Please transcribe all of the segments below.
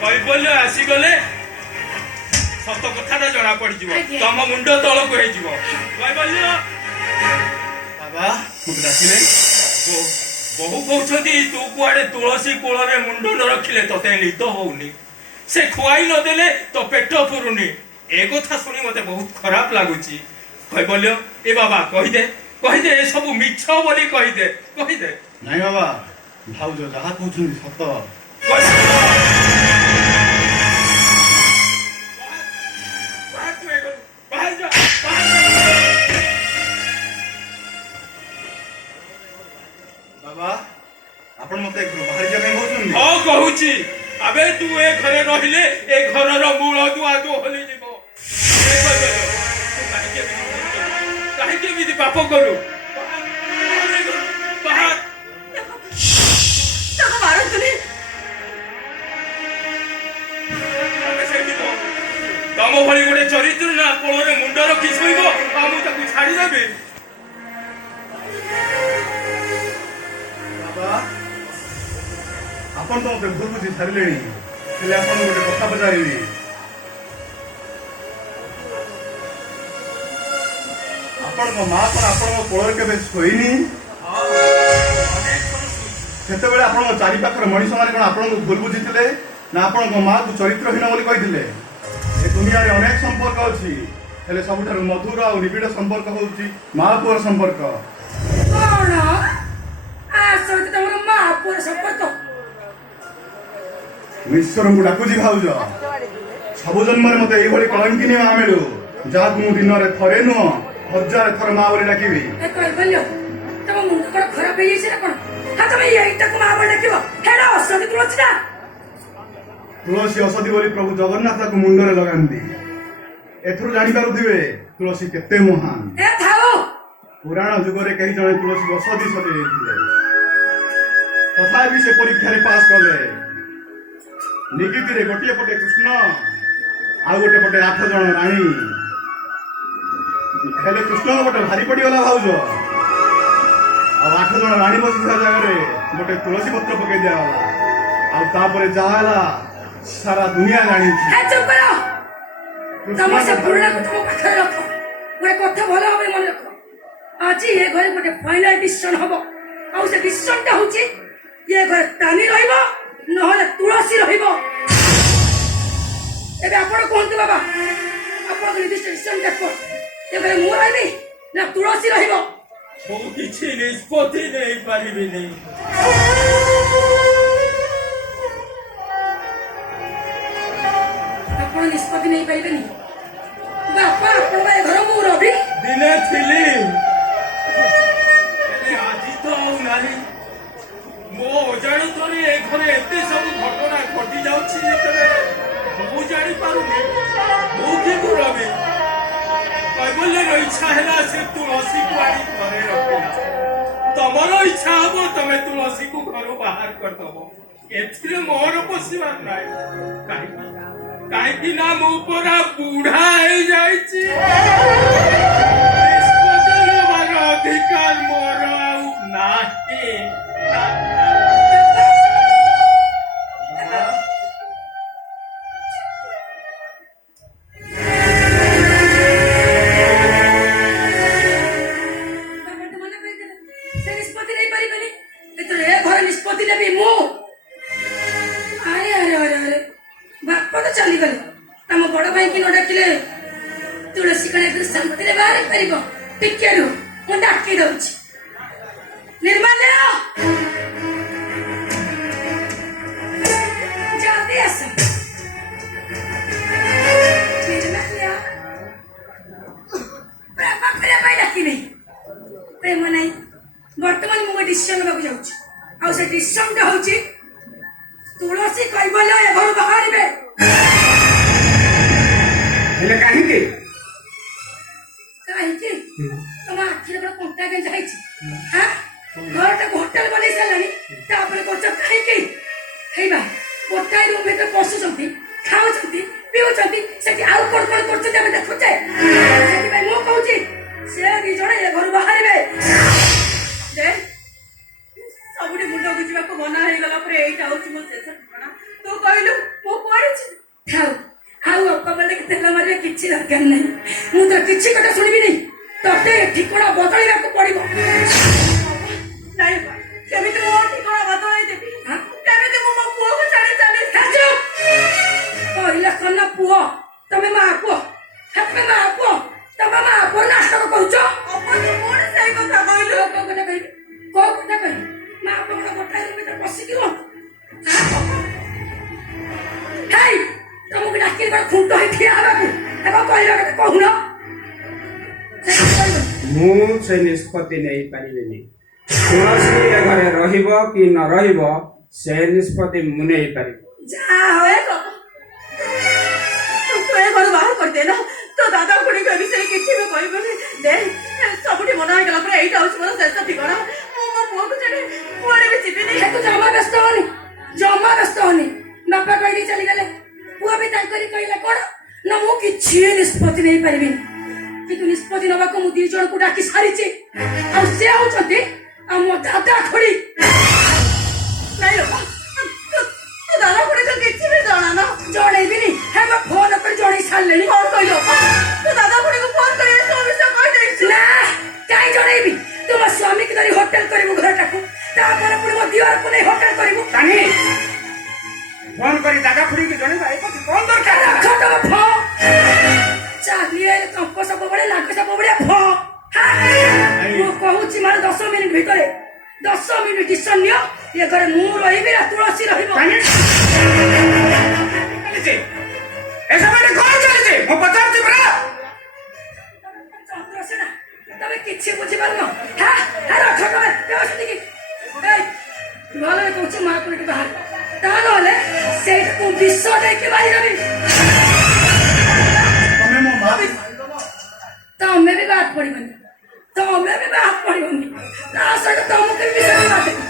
कैबल्य आसीगले सत कथा जना पड़ तम मुंड तलक हो कैबल्य बाबा मुझे डाकिले बहु कहते तू कुआड़े तुलसी कूल मुंड न रखिले ते निद होनी से खुआई नदेले तो पेट पुरुनी ए कथा शुणी मत बहुत खराब लगुच कैबल्य ए बाबा कहीदे कहीदे ए सब मिछ बोली कहीदे कहीदे नहीं बाबा भाउज जहाँ कहते सत बाबा आपण मत बाहर जाए हाँ कहूची अबे तू ए घरे रहिले ए घरर मूल दुआ तो होली जीव कहीं भी पाप करू तम भली गोटे चरित्र ना कोल मुंड रखी शोब मुझे छाड़देवी बाबा आपण तो मत भूल बुझी सारे आपन गोटे कथा पचारि आपण माँ कौन आपण कोल के शोनी से आप चारिपाखर मनीष मैंने कौन आपको भूल बुझी ना आपण माँ को चरित्रहीन बोली कही दुनिया रे अनेक संपर्क अच्छी हेले सबुठार मधुर और निबिड़ संपर्क होउची माँ पुअर संपर्क ईश्वर को डाकुची भाउज सबु जन्म मत ये कलंकिनी माँ मिलू जहाँ मुझे दिन में थे नुह 1000 थर माँ बोली डाकिबी तुलसी औषधि बोली प्रभु जगन्नाथ को मुंडरे लगाती एथुर जानी पारुथिबे तुलसी केते महान पुराण जुगरे कई जने तुलसी औषधि सजे तथापि से परीक्षा पास कले निकिति रे गोटे पटे कृष्ण आ गोटे पटे 8 जन राणी हेले कृष्ण गोटे भारी पड़गला भाउज आ 8 जन राणी बसी जगह गोटे तुलसी पत्र पकई दिगला आपर जहा सारा दुनिया जानी आज ये घर गोटे फाइनल डिसीजन हम से डिसीजन टा होची ये घर तानी रहिबो नहले तुलसी रहिबो एबे आपण कोनते बाबा आपण निर्दिष्ट डिसीजन टा को ये घर मु रहिबी ना तुलसी रहिबो ओ किछि निष्पत्ति नहीं पारिबी नहीं निष्पत्ति नहीं पारे बापा घर मु रवि दिने थिली आज तो नहीं मो अजाण थोड़ी ए घरे एते सब घटना घटी जाउछि मु जानी पारुनी मु कि रवि कैबल्य इच्छा है से तुलसी को आनी घरे रखिला तमर इच्छा हम तमे तुलसी को घर बाहर कर दब एथिरे मोर पसिबार नाही कहीं ना मु पूरा बूढ़ा हो जाइछि अधिकार मोर नाही निष्पत्ति नेबी मु बापा तो चली गले तम बड़ भाई की न डाकिले तुलसी कने शांति रे बाहर परिबो टिके नु मु डाकी दउछि निर्मल्य जल्दी आस निर्मल्य प्रेम करे भाई डाकी नहीं प्रेम नहीं वर्तमान मु डिसीजन लेबा जाउछि आ से डिसीजन टा होछि तुलसी कैबल्य ए घर बाहर हेले काहे के तुम आखिर बड़ा कोंटा के जाइछि हां घर ता होटल बनै सलानी तापर कोच काहे के हेबा कोठाई रूम में तो पसु छथि खाउ छथि पिउ छथि सेठी आउ कोन कोन करछथि हम देखु छे सेठी भाई मो कहूछि से दी जणे ए घर बाहर दे सबुठी मुंड बुझिबा को बना हे गला परे ଏଇଟା ହଉଛି ମୋ ଶେଷ ଠିକଣା। ତୁ କହିଲୁ ମୁଁ କୁଆଡେ ଯିବି? ଥାଉ ଆଉ ଅପବେଳେ ତେଲ ମାରିବା କିଛି ଦରକାର ନାହିଁ। ମୁଁ ତ କିଛି କଥା ଶୁଣିବିନି। ତତେ ଠିକଣା ବଦଳିବାକୁ ପଡିବ। ନାଇଁ ବାପା, କେମିତି ମୋ ଠିକଣା ବଦଳାଇ ଦେବି? କେମିତି ମୁଁ ମୋ ପୁଅକୁ ଛାଡି ଚାଲି କହିଲା କନା ପୁଅ, ତମେ ମା ପୁଅ। ତମେ ମା ପୁଅ, ତମେ ମା ପୁଅ ନାଟକ କରୁଛ। ଅପା ତୁ ପୁଣି ସେଇ କଥା କହିଲୁ? କୋଉ କଥା କହିବି? କୋଉ କଥା କହିବି? ମା ପୁଅ ଗୋଟାଏ ରୁମ୍ ଭିତରେ ବସିକି ରୁହନ୍ତୁ। ହେଇ ତମକୁ ଡାକିଲି କଣ ଖୁଣ୍ଟ ହେଇ ଠିଆ ହେବାକୁ? ଏବଂ କହିବା କଥା କହୁନ। ମୁଁ ସେ ନିଷ୍ପତ୍ତି ନେଇପାରିବିନି। କୌଣସି ଏ ଘରେ ରହିବ କି ନ ରହିବ ସେ ନିଷ୍ପତ୍ତି ମୁଁ ନେଇପାରିବି। ଯାହା ହୁଏ ତୁ ଏ ଘରୁ ବାହାର କରିଦେ ନା। ତୋ ଦାଦା ଖୁଡିଙ୍କ ବିଷୟରେ କିଛି ବି କହିବନି। ଦେ ସବୁଠି ମନା ହେଇଗଲା ପରେ ଏଇଟା ହଉଛି ମୋର ଶେଷ ଠିକଣା। ମୁଁ ମୋ ପୁଅକୁ ଛାଡି କୁଆଡେ ବି ଯିବିନି। ତୁ ଜମା ବ୍ୟସ୍ତ ହନି, ଜମା ବ୍ୟସ୍ତ ହନି। ବାପା କହିଦେଇ ଚାଲିଗଲେ। ପୁଅ ବି ତାଙ୍କରି କହିଲା କଣ ନା ମୁଁ କିଛି ନିଷ୍ପତ୍ତି ନେଇପାରିବିନି। କିନ୍ତୁ ନିଷ୍ପତ୍ତି ନେବାକୁ ମୁଁ 2 ଜଣଙ୍କୁ ଡାକି ସାରିଛି। ଆଉ ସେ ହଉଛନ୍ତି ଆମ ଦାଦା ଖୁଡି। ନାଇଁ ବାପା, ତୋ ଦାଦା ଖୁଡିଙ୍କୁ କିଛି ବି ଜଣା ନା। ଜଣେଇବିନି? ହେ ମୁଁ ଫୋନ କରି ଜଣେଇ ସାରିଲେଣି। କଣ କହିଲୁ ବାପା? ତୋ ଦାଦା ଖୁଡିଙ୍କୁ ଫୋନ କରି ଏସବୁ ବିଷୟ କହିଦେଇଛୁ? ନା କାହିଁ ଜଣେଇବି? ତୁମ ସ୍ୱାମୀକି ଧରି ହୋଟେଲ କରିବୁ ଘରଟାକୁ, ତାପରେ ପୁଣି ମୋ ଦିଅରକୁ ନେଇ ହୋଟେଲ କରିବୁ। କାନି ଫୋନ କରି ଦାଦା ଖୁଡିକି ଜଣେଇବା ଏ କଥା କଣ ଦରକାର? ରଖ ତମ ଫ ଚାଲିଏ ଚମ୍ପ ସବୁବେଳେ ଲାଗ ସବୁବେଳେ ଫ। ମୁଁ କହୁଛି ମାନେ 10 ମିନିଟ ଭିତରେ 10 ମିନିଟ ଡିସିସନ ନିଅ। ଏ ଘରେ ମୁଁ ରହିବି ନା ତୁଳସୀ ରହିବ? ଏସବୁ କଣ ଚାଲିଛି ମୁଁ ପଚାରୁଛି ପରା। ଚନ୍ଦ୍ରସେନା ତମେ କିଛି ବୁଝିପାରୁନ। ରଖ ତମେ ସେଠିକି। ଭଲରେ କହୁଛି ମା କୋଉଠି ବାହାର, ତା ନହେଲେ ସେଇଟାକୁ ବିଷ ଦେଇକି ମାରିଦେବି। ତମେ ମୋ ମା ତମେ ବି ବାଦ ପଡିବନି, ତମେ ବି ବାଦ ପଡିବନି। ତା ସହିତ ତମକୁ ବି ବିଷ ମାରିଦେବି।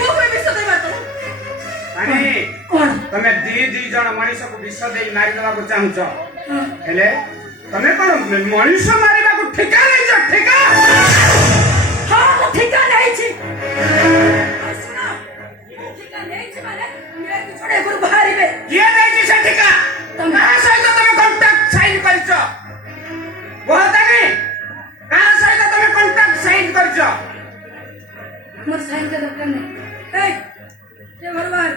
ମୁଁ ବି ବିଷ ଦେବା ତ କଣ ତମେ ଦି ଜଣ ମଣିଷକୁ ବିଷ ଦେଇ ମାରିଦେବାକୁ ଚାହୁଁଛ? ହେଲେ ତମେ କଣ ମଣିଷ ମାରିବାକୁ ଠିକା ନେଇଛ? ଠିକା? ହଁ ମୁଁ ଠିକା ନେଇଛି। ଶୁଣ, ଠିକା ନେଇଛି ମାନେ ଏ ଘରୁ ବାହାରିବେ। କିଏ ଦେଇଛି ସେ ଠିକା? କାହା ସହିତ ତମେ କଣ୍ଟାକ୍ଟ ସାଇନ୍ କରିଛ? କୁହତାନି କାହା ସହିତ ତମେ କଣ୍ଟାକ୍ଟ ସାଇନ୍ କରିଛ? ମୋର ସାଇନ୍ ଦରକାର ନାହିଁ। ଏ ଘରୁ ବାହାର,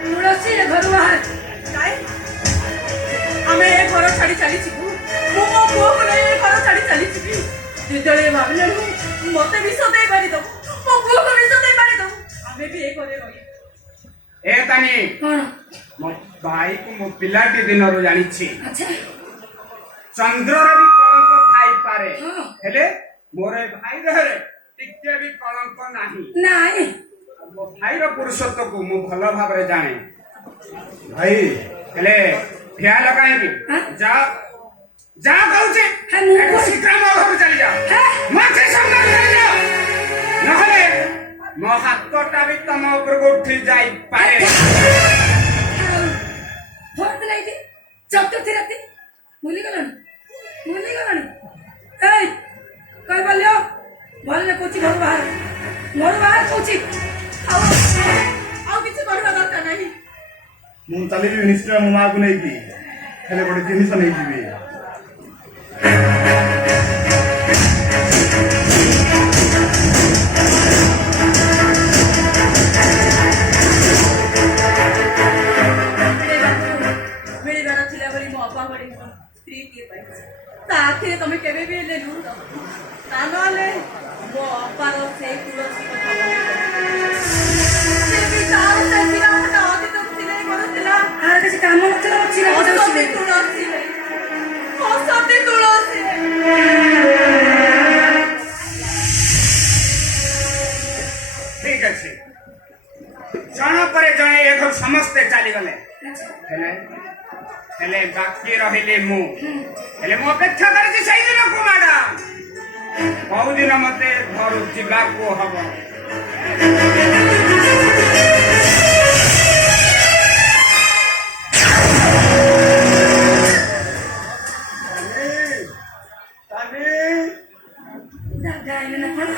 ତୁଳସୀ ଏ ଘରୁ ବାହାର। କାଇଁ ଆମେ ଏ ଘର ଛାଡି ଚାଲିଯିବୁ? ମୁଁ ମୋ ପୁଅକୁ ନେଇ ଏ ଘର ଛାଡି ଚାଲିଯିବି? ଯେତେବେଳେ ଭାବିଲେଣି ମତେ ବିଷ ଦେଇ ମାରିଦବୁ, ମୋ ପୁଅକୁ ବିଷ ଦେଇ ମାରିଦବୁ, ଆମେ ବି ଏ ଘରେ ରହିବୁ। ଏ ତାନି କଣ? ମୋ ଭାଇକୁ ମୁଁ ପିଲାଟି ଦିନରୁ ଜାଣିଛି। ଆଚ୍ଛା ଚନ୍ଦ୍ରର ବି କଳଙ୍କ ଥାଇପାରେ, ହଁ। ହେଲେ ମୋର ଏ ଭାଇ ଦେହରେ ଟିକେ ବି କଳଙ୍କ ନାହିଁ। ନାଇଁ ମୋ ଭାଇର ପୁରୁଷତ୍ୱକୁ ମୁଁ ଭଲ ଭାବରେ ଜାଣେ। ଭାଇ ହେଲେ ଫିଆଲ କାହିଁକି? ଯା ଯା କହୁଛି ଏଠୁ ଶୀଘ୍ର ମୋ ଘରକୁ ଚାଲିଯାଅ। ମତେ ସାମ୍ନାରେ ଚାଲିଯାଅ, ନହେଲେ ମୋ ହାତଟା ବି ତମ ଉପରକୁ ଉଠି ଯାଇପାରେ। ଚତୁର୍ଥୀ ରାତି ଭୁଲିଗଲଣି? ଏଇ କହିପାରିଲ ଭଲରେ କହୁଛି ଘରୁ ବାହାର, ଘରୁ ବାହାର କହୁଛି। ଆଉ କିଛି କରିବା ଦରକାର ନାହିଁ। ମୁଁ ଚାଲିଯିବି ନିଶ୍ଚୟ ମୋ ମାକୁ ନେଇକି, ହେଲେ ଗୋଟେ ଜିନିଷ ନେଇଯିବି। ମିଳିବାର ଥିଲା ବୋଲି ମୋ ଅପା ଭଳି ସ୍ତ୍ରୀ କିଏ ପାଇଛି? ତା ଆଖିରେ ତମେ କେବେ ବି ହେଲେ ଲୁହ ଦବ। ତା ନହେଲେ ମୋ ଅପାର ସେଇ ତୁଳସୀ କଥା ମନେ ପଡେ। ସେ ବି ତାର ସେ ପିଲାଟା ଅତୀତକୁ ସିଲେଇ କରୁଥିଲା। আর কিছু কাম নଥିଲା ଅଛି ନା ଅସତୀ ତୁଳସୀ, ଅସତୀ ତୁଳସୀ। ଠିକ ଅଛି, ଜଣ ପରେ ଜଣେ ଏ ଘରୁ ସମସ୍ତେ ଚାଲିଗଲେ, ହେଲେ ବାକି ରହିଲି ମୁଁ। ହେଲେ ମୁଁ ଅପେକ୍ଷା କରିଛି ସେଇ ଦିନକୁ ମ୍ୟାଡାମ। କୋଉ ଦିନ ମତେ ଘରୁ ଯିବାକୁ ହବ। ଦାଦା ଆଇଲେ ନା କଣ?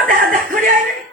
ମୋ ଦାଦା ଖୁଡି ଆଇଲେଣି